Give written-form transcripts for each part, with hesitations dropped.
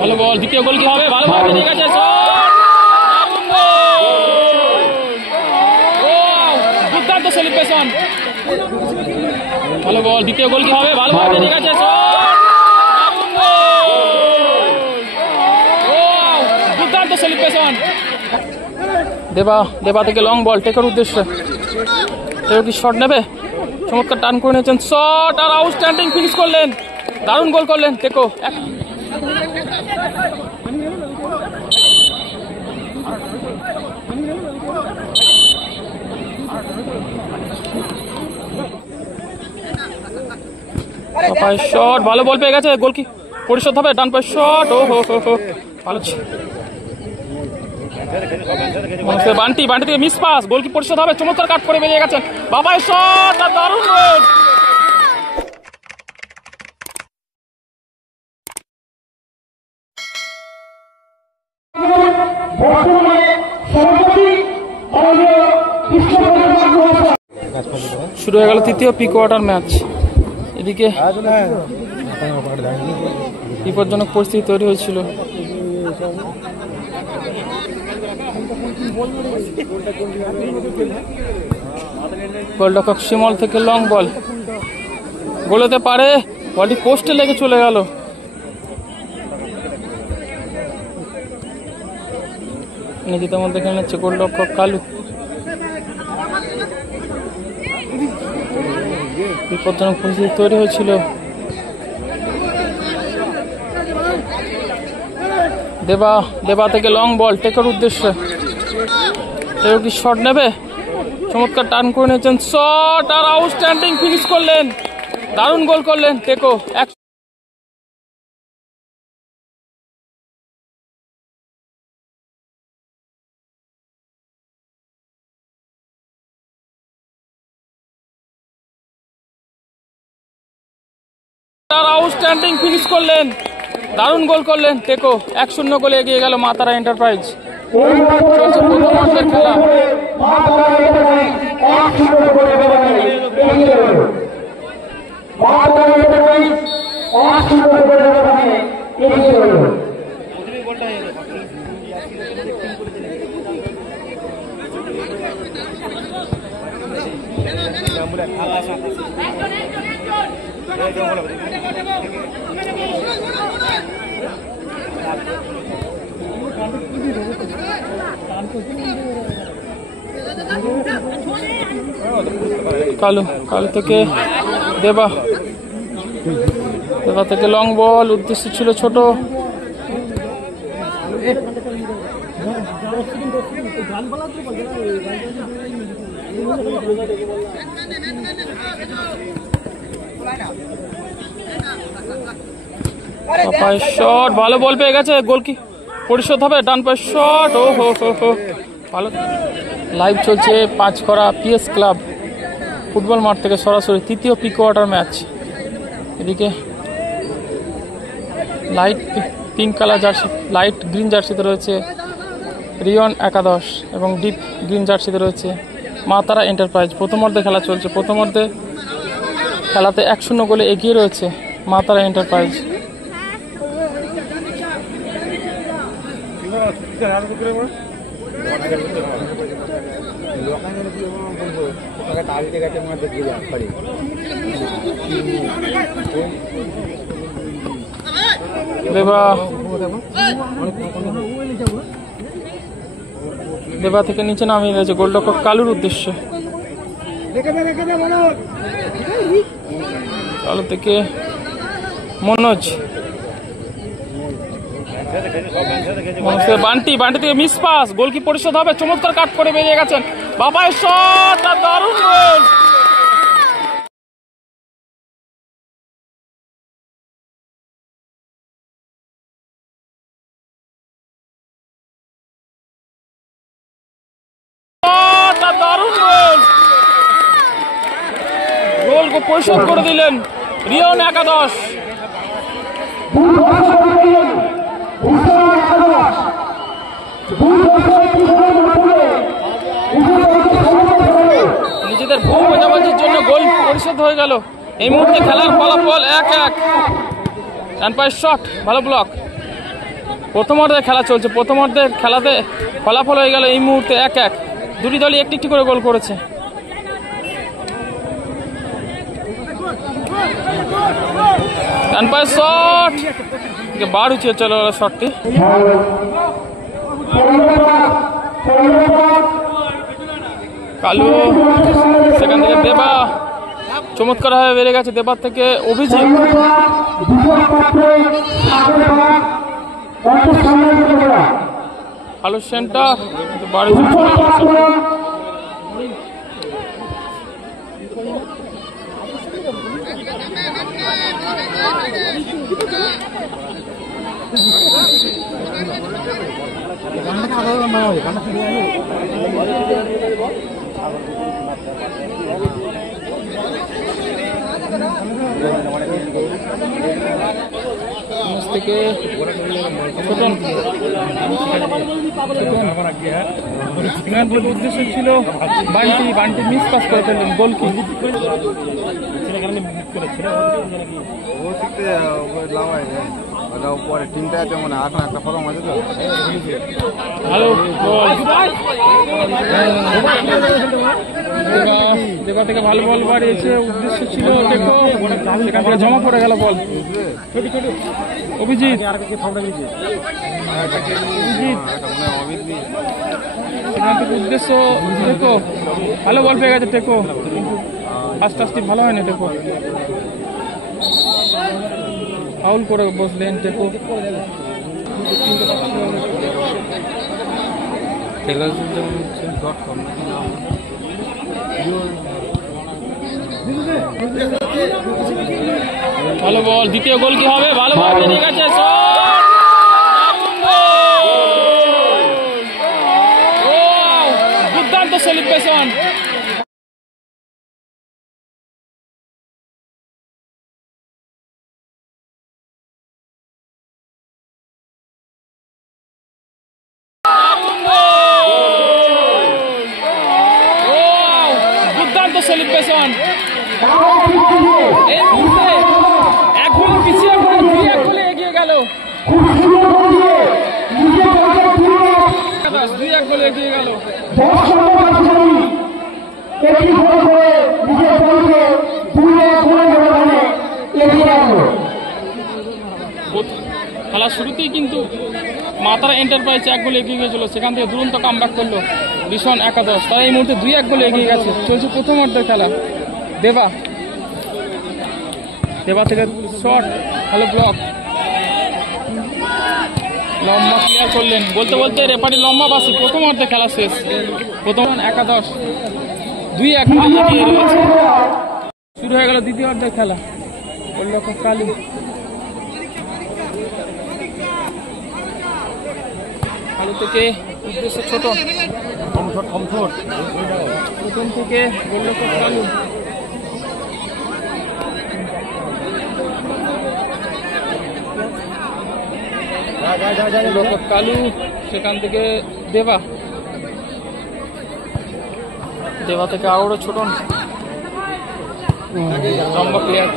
ভালো বল, দ্বিতীয় গোল কি হবে? ভালো বল, ঠিক আছে, দুর্দান্ত সেলিব্রেশন। ভালো বল, দ্বিতীয় গোল কি হবে? ভালো বল, ঠিক আছে, দুর্দান্ত সেলিব্রেশন। দেবা থেকে লং বল টেকের উদ্দেশ্যে, কেউ কি শট নেবে? চমৎকার টান করে নিয়েছেন, শট আর আউটস্ট্যান্ডিং ফিনিশ করলেন, দারুণ গোল করলেন টেকো। শট, ভালো বল পেয়ে গেছে, গোল কি পরিশোধ হবে? ডান পায়ের শট, ও হো ভালো বান্টি থেকে মিস পাস, গোল কি পরিশোধ হবে? চমৎকার কাট করে বেরিয়ে গেছেন, বাবাই শট আর দারুণ গোল। শুরু হয়ে গেল তৃতীয় প্রি কোয়ার্টার ম্যাচ। এদিকে বিপজ্জনক পরিস্থিতি তৈরি হয়েছিল। গোলরক্ষক শিমল থেকে লং বল, গোলতে পারে, বলটি পোস্টে লেগে চলে গেল। নিজেদের মধ্যে খেলে নিচ্ছে গোলরক্ষক কালু। বিপজ্জনক পরিস্থিতি তৈরি হয়েছিল। দেবা থেকে লং বল টেকের উদ্দেশ্যে, কেউ কি শট নেবে? চমৎকার টান করে নিয়েছেন, শট আর আউটস্ট্যান্ডিং ফিনিশ করলেন, দারুণ গোল করলেন টেকো। আউটস্ট্যান্ডিং ফিনিশ করলেন, দারুণ গোল করলেন টেকো। 1-0 গোলে এগিয়ে গেল মা তারা এন্টারপ্রাইজ। চলছে প্রথম অর্ধের খেলা। কালু থেকে দেবা থেকে লং বল, উদ্দেশ্য ছিল ছোট। শট, ভালো বল পেয়ে গেছে, গোল কি পরিশোধ হবে? ডান পায়ের শট, ও হো ভালো। লাইভ চলছে পাঁচখরা পিএস ক্লাব ফুটবল মাঠ থেকে সরাসরি তৃতীয় প্রি কোয়ার্টার ম্যাচ। এদিকে light pink colour jersey, light green জার্সিতে রয়েছে রিয়ন একাদশ এবং ডিপ গ্রিন জার্সিতে রয়েছে মা তারা এন্টারপ্রাইজ। প্রথম অর্ধে খেলা চলছে, প্রথম অর্ধে খেলাতে 1-0 গোলে এগিয়ে রয়েছে মা তারা এন্টারপ্রাইজ। দেবা থেকে নিচে নামিয়ে রয়েছে গোলরক্ষক কালুর উদ্দেশ্যে, কালু থেকে মনোজ, বান্টি থেকে মিস পাস, গোল কি পরিশোধ হবে? চমৎকার কাট করে বেরিয়ে গেছেন, বাবাই শট আর দারুণ গোল। গোল পরিশোধ করে দিলেন রিয়ন একাদশ। নিজেদের ভুল বোঝাবুঝির জন্য গোল পরিশোধ হয়ে গেল। এই মুহূর্তে খেলার ফলাফল 1-1। ডান পায়ের শট, ভালো ব্লক। প্রথম অর্ধে খেলা চলছে, প্রথম অর্ধের খেলাতে ফলাফল হয়ে গেল এই মুহূর্তে 1-1। দুটি দলই একটি একটি করে গোল করেছে। ডান পায়ের শট, বার উঁচিয়ে চলে গেল শটটি। কালু, সেখান থেকে দেবা, চমৎকার ভাবে বেড়ে গেছে দেবার থেকে অভিজিৎ। আলু সেন্টার বাড়ি থেকে উদ্দেশ্য ছিল বান্টি মিস পাস করে ফেললেন, গোল কি পরে টিমটা আছে মানে এখন একটা ফরম আছে তো ভালো দেবা থেকে ভালো বল বাড়িয়েছে, উদ্দেশ্য ছিল দেখো সেখান থেকে জমা পড়ে গেল বল। অভিজিৎ সেখান থেকে উদ্দেশ্য টেকো, ভালো বল পেয়ে গেছে টেকো, কিন্তু আস্তে আস্তে ভালো হয়নি টেকো, ফাউল করে বসলেন টেকো। ভালো বল, দ্বিতীয় গোল কি হবে? ভালো বল, ঠিক আছে, দুর্দান্ত সেলিব্রেশন। দুর্দান্ত সেলিব্রেশন। এই মুহূর্তে এখন পিছিয়ে 2-1 গোলে এগিয়ে গেল, 2-1 গোলে এগিয়ে গেল। খেলা শুরুতেই কিন্তু মাতারা এন্টারপ্রাইজ 1 গোলে এগিয়ে গিয়েছিল, সেখান থেকে দুরন্ত কামব্যাক করলো রিশন একাদশ। তারা এই মুহূর্তে 2-1 গোলে এগিয়ে গেছে। চলছে প্রথম অর্ধের খেলা। দেবা থেকে শট, ভালো ব্লক, লম্বা ক্লিয়ার করলেন। বলতে বলতে রেফারি লম্বা বাসি। প্রথম অর্ধে খেলা শেষ, প্রথম একাদশ 2-1 গোলে এগিয়ে রয়েছে। শুরু হয়ে গেল দ্বিতীয় অর্ধের খেলা। গোলরক্ষক কালু, কালু থেকে উদ্দেশ্য ছোট, প্রথম থেকে গোলরক্ষক কালু, গোলরক্ষক কালু, সেখান থেকে দেবা, দেবা থেকে আরো ছোট লম্বা প্লেয়ার।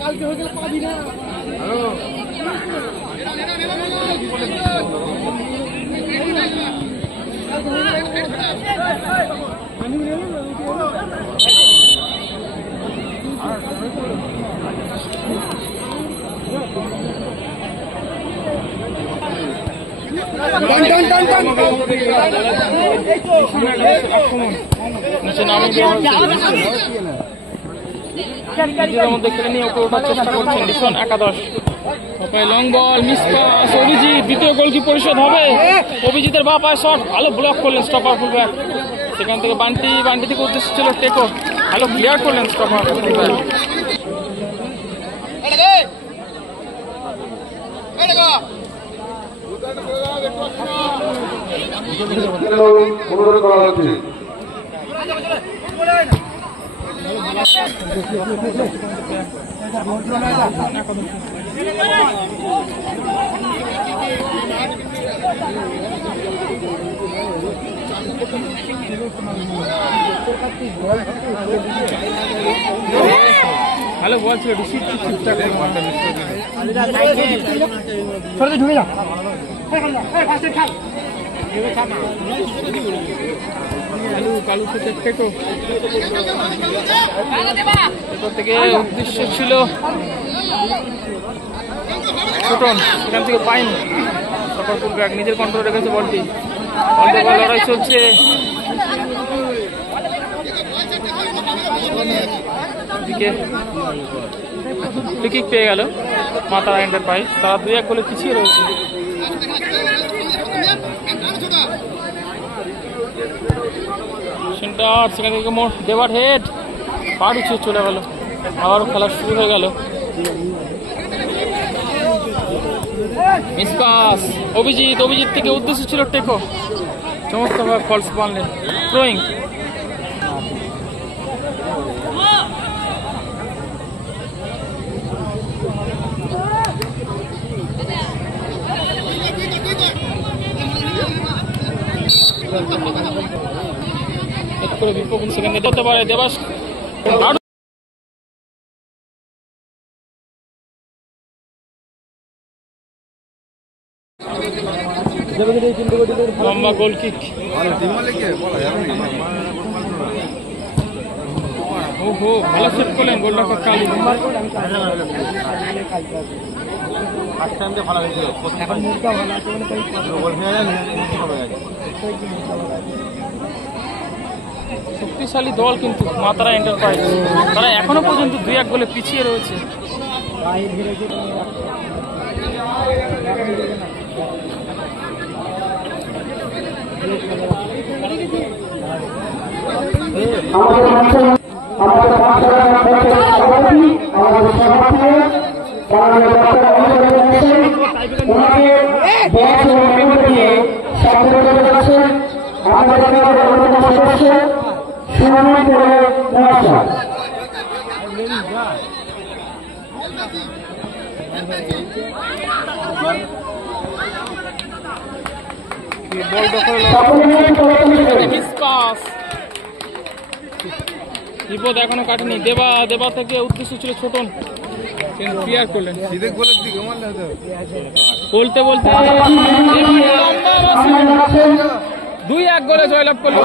কালকে হয়ে গেলে পাবি না। নিজের মধ্যে খেলে নিয়ে ওকে ওঠার চেষ্টা করছেন রিশন একাদশ। Long ball, miss pass, Abhijit, দ্বিতীয় গোল কি পরিশোধ হবে? অভিজিতের বাঁ পায়ে শট, ভালো ব্লক করলেন স্টপার ফুলব্যাক। সেখান থেকে বান্টি থেকে উদ্দেশ্য ছিল টেকো, ভালো ক্লিয়ার করলেন স্টপার ফুলব্যাক। অনুরোধ করা হচ্ছে। ভালো বল ছিল রিসিভ ঠিকঠাক ঢুকে যা কালু থেকে উদ্দেশ্য ছিল ছোটন, সেখান থেকে পাইনি। সফরপুর ব্যাগ নিজের কন্ট্রোল রেখেছে বলটি। লড়াই চলছে, ফ্রি কিক পেয়ে গেল মাতারা এন্টারপ্রাইজ। তারা 2-1 গোলে পিছিয়ে রয়েছে। সেন্টার, সেখান থেকে মোট দেবার হেড পা উঠিয়ে চলে গেল। আবারও খেলা শুরু হয়ে গেল। মিসপাস অভিজিৎ থেকে উদ্দেশ্য ছিল টেকো, চমৎকারভাবে ফলস বানলেন। থ্রোয়িং, বিপক্ষে সেখানে করতে পারে দেবাস। লম্বা গোল কিক, ওহো ভালো সেভ করলেন গোলরক্ষক কালু। শক্তিশালী দল কিন্তু মাতারা এন্টারপ্রাইজ। তারা এখনো পর্যন্ত 2-1 গোলে পিছিয়ে রয়েছে। বল দখল, বিপদ এখনো কাটেনি। দেবা থেকে উদ্দেশ্য ছিল ছোটন, ক্লিয়ার করলেন। বলতে 2-1 গোলে জয়লাভ করলো।